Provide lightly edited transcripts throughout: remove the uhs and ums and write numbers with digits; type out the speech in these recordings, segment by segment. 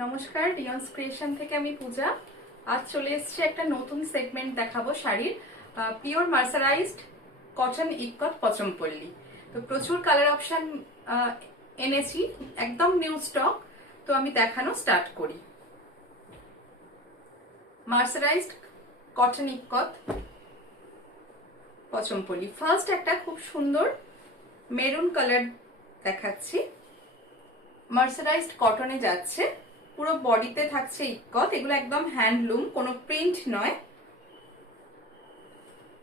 নমস্কার, রিয়ন্স ক্রিয়েশন থেকে আমি পূজা। আজ চলে এসেছি একটা নতুন সেগমেন্ট দেখাবো শাড়ির। Pure mercerised cotton ikat Pochampally. তো প্রচুর কালার অপশন এনেছি, একদম নিউ স্টক। তো আমি দেখানো স্টার্ট করি। Mercerised cotton ikat Pochampally. First একটা খুব সুন্দর মেরুন কালার দেখাচ্ছি। মার্সারাইজড কটনে যাচ্ছে, পুরো বডিতে থাকছে ইক্কত। এগুলো একদম হ্যান্ডলুম, কোনো প্রিন্ট নয়।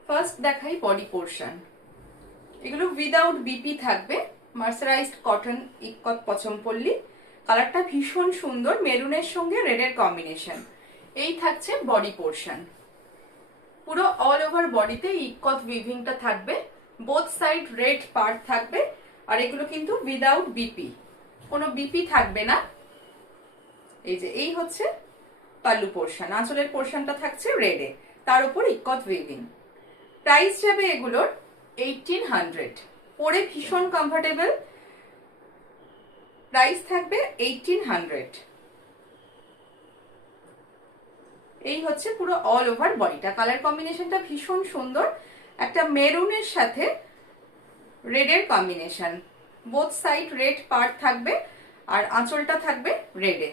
ফার্স্ট দেখাই বডি পোর্শন। এগুলো উইদাউট বিপি থাকবে। Mercerised cotton ikat Pochampally. কালারটা ভীষণ সুন্দর, মেরুনের সঙ্গে রেডের কম্বিনেশন। এই থাকছে বডি পোর্শন। পুরো অল ওভার বডিতে ইক্কত উইভিংটা থাকবে, বোথ সাইড রেড পার্ট থাকবে। আর এগুলো কিন্তু উইদাউট বিপি, কোনো বিপি থাকবে না। এই হচ্ছে পাল্লু পোর্শন। আঁচলের পোর্শনটা থাকছে রেডে, তার উপর ইক্কত উইভিং। প্রাইস যাবে এগুলোর 1800। পরে ভীষণ কমফোর্টেবল। প্রাইস থাকবে 1800। এই হচ্ছে পুরো অল ওভার বডিটা। কালার কম্বিনেশনটা ভীষণ সুন্দর, একটা মেরুনের সাথে রেডের combination. Both side red part থাকবে আর আঁচলটা থাকবে রেডে।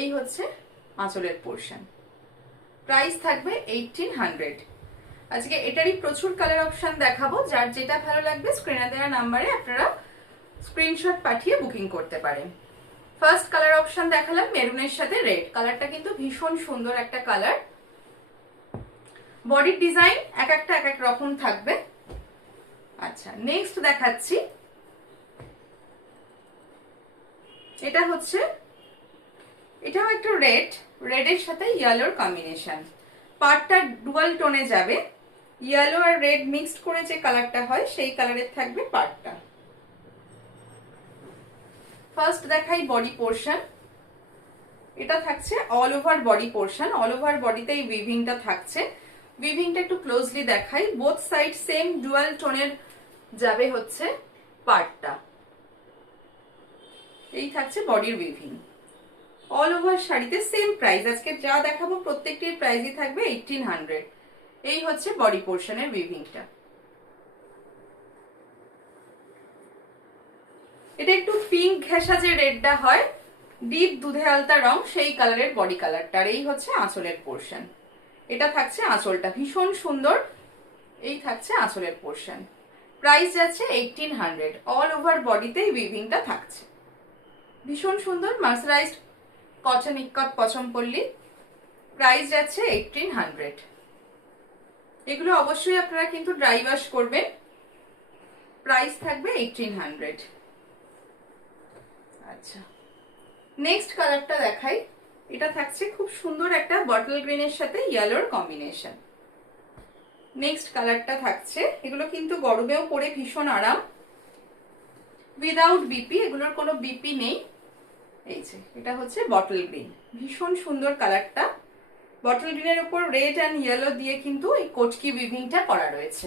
এই হচ্ছে আঁচলের পোর্শন। প্রাইস থাকবে 1800। আজকে এটারই প্রচুর কালার অপশন দেখাবো। যার যেটা ভালো লাগবে স্ক্রিনে দেওয়া নাম্বারে আপনারা স্ক্রিনশট পাঠিয়ে বুকিং করতে পারেন। ফার্স্ট কালার অপশন দেখালাম মেরুনের সাথে রেড। কালারটা কিন্তু ভীষণ সুন্দর একটা কালার। বডির ডিজাইন এক এক রকম থাকবে। আচ্ছা, নেক্সট দেখাচ্ছি। এটা হচ্ছে, এটাও একটু রেডের সাথে ইয়েলোর কম্বিনেশন। পার্টটা ডুয়াল টোনে যাবে। ইয়েলো আর রেড মিক্সড করে যে কালারটা হয় সেই কালারের থাকবে পার্টটা। ফার্স্ট দেখাই বডি পোর্শন। এটা থাকছে all over body portion. All over বডিতে এই উইভিংটা থাকছে। উইভিংটা একটু ক্লোজলি দেখাই। বোথ সাইড সেম ডুয়াল টোনের যাবে হচ্ছে পার্টটা। এই থাকছে বডির উইভিং। অল ওভার শাড়িতে সেম প্রাইস। আজকে যা দেখাবো প্রত্যেকটির প্রাইসই থাকবে 1800। এই হচ্ছে বডি পোর্শনের উইভিংটা। এটা একটু পিঙ্ক ঘেঁষা যে রেডটা হয়, ডিপ দুধে আলতা রং, সেই কালারের বডি কালারটা। আর এই হচ্ছে আঁচলের পোর্শন। এটা থাকছে আঁচলটা, ভীষণ সুন্দর। এই থাকছে আঁচলের পোর্শন। প্রাইস যাচ্ছে 1800। অল ওভার বডিতে উইভিংটা থাকছে। ভীষণ সুন্দর মার্সারাইজড কটন ইক্কত পচমপল্লী। প্রাইস যাচ্ছে 1800। এগুলো অবশ্যই আপনারা কিন্তু ড্রাই ওয়াশ করবেন। প্রাইস থাকবে 1800। আচ্ছা, নেক্সট কালারটা দেখাই। এটা থাকছে খুব সুন্দর একটা বটল গ্রিনের সাথে ইয়েলোর কম্বিনেশন। নেক্সট কালারটা থাকছে, এগুলো কিন্তু গরমেও পরে ভীষণ আরাম। উইদাউট বিপি, এগুলোর কোনো বিপি নেই। এই যে এটা হচ্ছে বটল গ্রিন, ভীষণ সুন্দর কালারটা। বটল গ্রিনের উপর রেড অ্যান্ড ইয়েলো দিয়ে কিন্তু এই কোচকি উইভিংটা করা রয়েছে।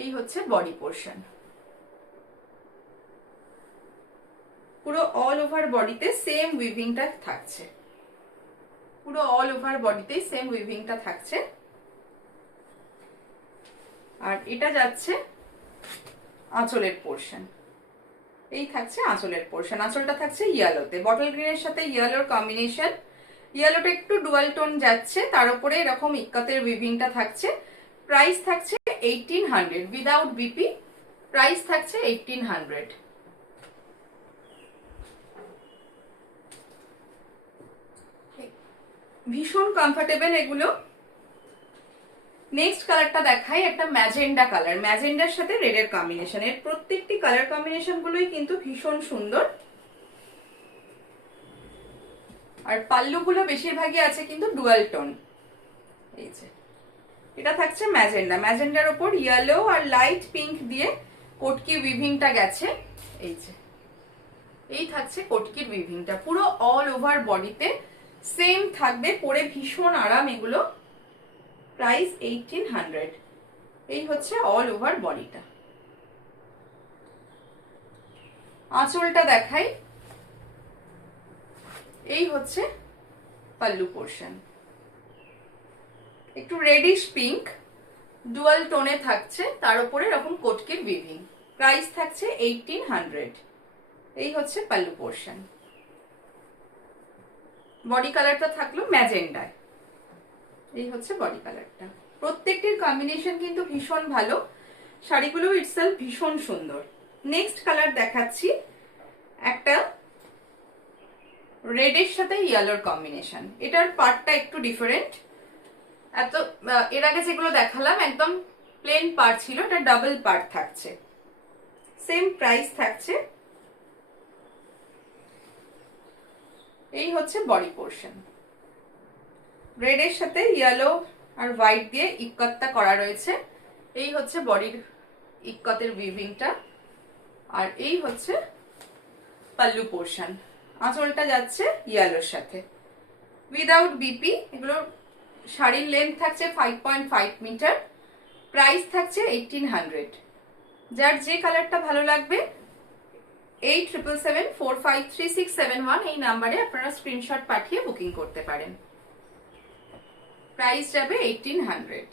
এই হচ্ছে বডি পোর্শন। পুরো অল ওভার বডিতে সেম উইভিংটা থাকছে। পুরো অল ওভার বডিতে সেম উইভিংটা থাকছে। আর এটা যাচ্ছে আঁচলের পোর্শন। এই থাকছে আঁচলের পোর্শন। আঁচলটা থাকছে ইয়েলোতে, বটল গ্রিনের সাথে ইয়েলোর কম্বিনেশন। ইয়েলোটা একটু ডুয়াল টোন যাচ্ছে, তার উপরে এরকম ইক্কতের উইভিংটা থাকছে। প্রাইস থাকছে 1800 উইদাউট বিপি। প্রাইস থাকছে 1800। ভীষণ কমফোর্টেবল এগুলো। নেক্সট কালারটা দেখাই, একটা ম্যাজেন্ডা কালার। ম্যাজেন্ডার সাথে রেডের কম্বিনেশন। এর প্রত্যেকটি কালার কম্বিনেশন গুলোই কিন্তু ভীষণ সুন্দর। আর পাল্লুগুলো বেশিরভাগই আছে কিন্তু ডুয়াল টোন। এই যে এটা থাকছে ম্যাজেন্ডা। ম্যাজেন্ডার ওপর ইয়েলো আর লাইট পিঙ্ক দিয়ে কোটকি উইভিংটা গেছে। এই যে এই থাকছে কোটকির উইভিংটা। পুরো অল ওভার বডিতে সেম থাকবে, পরে ভীষণ আরাম এগুলো। প্রাইস 1800। এই হচ্ছে অল ওভার বডিটা। আঁচলটা দেখাই। এই হচ্ছে পাল্লু পোর্শন, একটু রেডিশ পিঙ্ক ডুয়াল টোনে থাকছে, তার উপরে এরকম কোটকির উইভিং। প্রাইস থাকছে 1800। এই হচ্ছে পাল্লু পোর্শন। বডি কালারটা থাকলো ম্যাজেন্ডায়। এই হচ্ছে বডি কালারটা। প্রত্যেকটির কম্বিনেশন কিন্তু ভীষণ ভালো, শাড়িগুলো ইটসেলফ ভীষণ সুন্দর। নেক্সট কালার দেখাচ্ছি একটা রেডের সাথে ইয়েলোর কম্বিনেশন। এটার পার্টটা একটু ডিফারেন্ট। এত এর আগে যেগুলো দেখালাম একদম প্লেন পার্ট ছিল, এটা ডাবল পার্ট থাকছে। সেম প্রাইস থাকছে। এই হচ্ছে বডি পোর্শন, রেডের সাথে ইয়েলো আর হোয়াইট দিয়ে ইক্কতটা করা রয়েছে। এই হচ্ছে বডির ইক্কতের উইভিংটা, আর এই হচ্ছে পাল্লু পোর্শন। আঁচলটা যাচ্ছে ইয়েলোর সাথে, উইদাউট বিপি। এগুলোর শাড়ির লেন্থ থাকছে 5.5 মিটার। প্রাইস থাকছে 1800। যার যে কালারটা ভালো লাগবে 8777453671 এই নাম্বারে আপনারা স্ক্রিনশট পাঠিয়ে বুকিং করতে পারেন। প্রাইস যাবে 1800।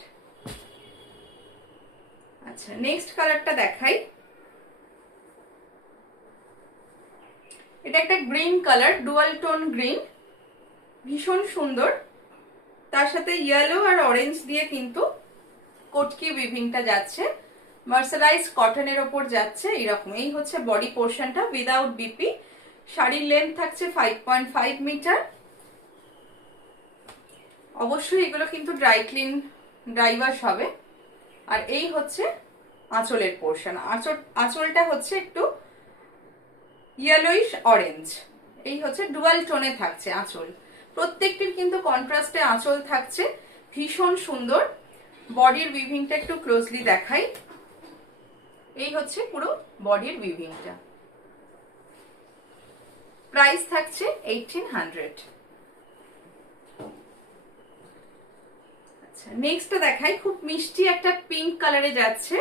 আচ্ছা, নেক্সট কালারটা দেখাই। এটা একটা green colour, dual tone green, ভীষণ সুন্দর। তার সাথে ইয়েলো আর অরেঞ্জ দিয়ে কিন্তু কোটকি উইভিংটা যাচ্ছে, মার্সারাইজ কটনের ওপর যাচ্ছে এরকম। এই হচ্ছে বডি পোর্শনটা উইদাউট বিপি। শাড়ির লেন্থ থাকছে 5.5 মিটার। অবশ্যই এগুলো কিন্তু ড্রাই ক্লিন ড্রাই ওয়াশ হবে। আর এই হচ্ছে আঁচলের পোর্শন। আঁচলটা হচ্ছে একটু ইয়েলোইশ অরেঞ্জ। এই হচ্ছে ডুয়াল টোনে থাকছে আঁচল। প্রত্যেকটির কিন্তু কন্ট্রাস্টে আঁচল থাকছে, ভীষণ সুন্দর। বডির উইভিংটা একটু ক্লোজলি দেখাই। এই হচ্ছে পুরো বডির উইভিংটা। প্রাইস থাকছে 1800। আচ্ছা, নেক্সট দেখাই। খুব মিষ্টি একটা পিঙ্ক কালারে যাচ্ছে,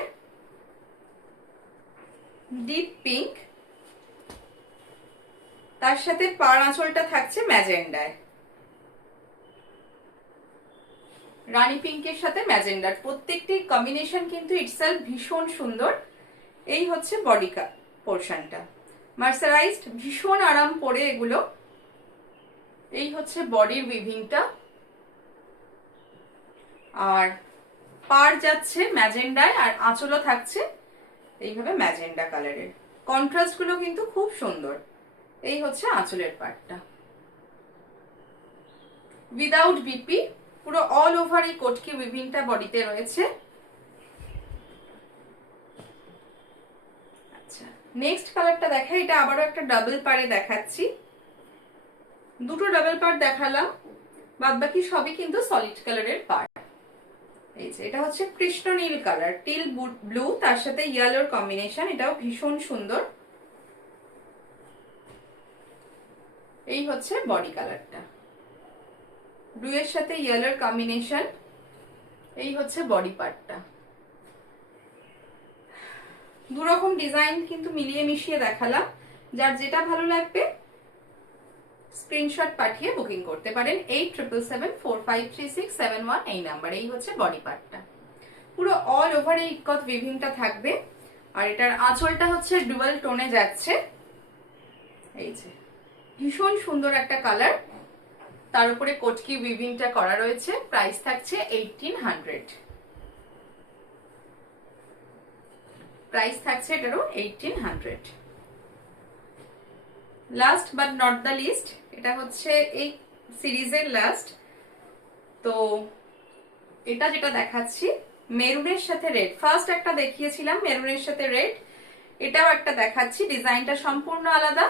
ডিপ পিঙ্ক। তার সাথে পাড় আঁচলটা থাকছে ম্যাজেন্ডায়, রানী পিঙ্কের সাথে ম্যাজেন্ডার। প্রত্যেকটি কম্বিনেশন কিন্তু ইটসেলফ ভীষণ সুন্দর। এই হচ্ছে বডি পোর্শনটা, মার্সারাইজড, ভীষণ আরাম পরে এগুলো। এই হচ্ছে বডির উইভিংটা, আর পাড় যাচ্ছে ম্যাজেন্ডায়, আর আঁচলও থাকছে এইভাবে ম্যাজেন্ডা কালারের। কন্ট্রাস্ট গুলো কিন্তু খুব সুন্দর। এই হচ্ছে আঁচলের পার্টটা, উইদাউট বিপি। পুরো অল ওভার এই কোটকি উইভিংটা বডিতে রয়েছে। আচ্ছা, নেক্সট কালারটা দেখাই। এটা আবারও একটা ডাবল পাড়ে দেখাচ্ছি। দুটো ডাবল পাড় দেখালাম, বাদ বাকি সবই কিন্তু সলিড কালারের পাড়। এই যে এটা হচ্ছে কৃষ্ণ নীল কালার, টিল ব্লু, তার সাথে ইয়েলোর কম্বিনেশন। এটাও ভীষণ সুন্দর। এই হচ্ছে বডি কালারটা, ব্লু এর সাথে ইয়েলোর কম্বিনেশন। এই হচ্ছে বডি পার্টটা। দুরকম ডিজাইন কিন্তু মিলিয়ে মিশিয়ে দেখালাম। যার যেটা ভালো লাগবে স্ক্রিনশট পাঠিয়ে বুকিং করতে পারেন 8777453671 এই নাম্বারে। এই হচ্ছে বডি পার্টটা, পুরো অল ওভার এই ইক্কত উইভিংটা থাকবে। আর এটার আঁচলটা হচ্ছে ডুয়াল টোনে যাচ্ছে। এই যে ভীষণ সুন্দর একটা কালার, তার উপরে কোটকি উইভিংটা করা রয়েছে। প্রাইস থাকছে 1800। প্রাইস থাকছে এটারও 1800। Last but not the least, এটা হচ্ছে এই সিরিজের লাস্ট। তো এটা যেটা দেখাচ্ছি মেরুনের সাথে রেড, ফার্স্ট একটা দেখিয়েছিলাম মেরুনের সাথে রেড, এটাও একটা দেখাচ্ছি। ডিজাইনটা সম্পূর্ণ আলাদা।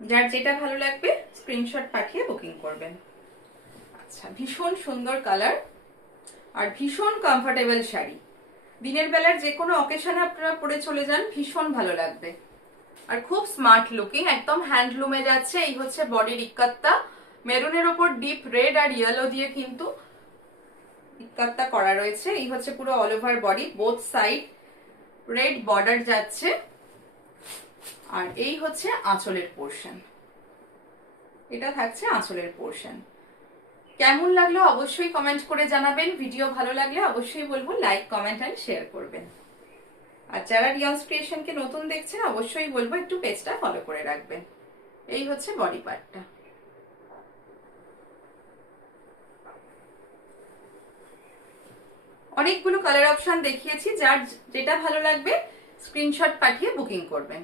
যার যেটা ভালো লাগবে স্ক্রিনশট পাঠিয়ে বুকিং করবেন। আচ্ছা, ভীষণ সুন্দর কালার আর ভীষণ কমফোর্টেবল শাড়ি। দিনের বেলার যে কোনো অকেশনে আপনারা পরে চলে যান, ভীষণ ভালো লাগবে। আর খুব স্মার্ট লুকিং, একদম হ্যান্ডলুমে যাচ্ছে। এই হচ্ছে বডির ইক্কাতটা, মেরুনের ওপর ডিপ রেড আর ইয়েলো দিয়ে কিন্তু ইক্কাতটা করা রয়েছে। এই হচ্ছে পুরো all over body, both side red border যাচ্ছে। আর এই হচ্ছে আঁচলের পোর্শন, এটা থাকছে আঁচলের পোর্শন। কেমন লাগলো অবশ্যই কমেন্ট করে জানাবেন। ভিডিও ভালো লাগলে অবশ্যই বলবো লাইক, কমেন্ট এন্ড শেয়ার করবেন। আর যারা রিয়ন্স ক্রিয়েশনকে নতুন দেখছেন অবশ্যই বলবো একটু পেজটা ফলো করে রাখবেন। এই হচ্ছে বডি পার্টটা। অনেকগুলো কালার অপশন দেখিয়েছি, যার যেটা ভালো লাগবে স্ক্রিনশট পাঠিয়ে বুকিং করবেন।